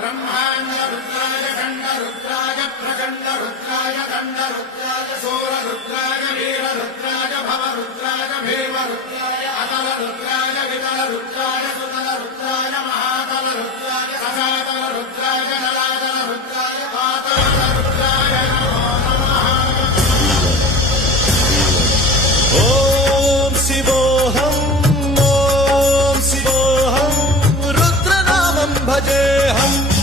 ब्रह्माण्ड रुद्राय खंड रुद्राय प्रचंड रुद्राय दंड रुद्राय सूर रुद्राय वीर रुद्राय भव रुद्राय भीम रुद्राय अतल रुद्राय वितल रुद्राय सुतल रुद्राय महातल रुद्राय ससातल रुद्राय जलातल रुद्राय पातल रुद्राय नमो नमः। ओम शिवोऽहं रुद्रनामं भजेऽहम्।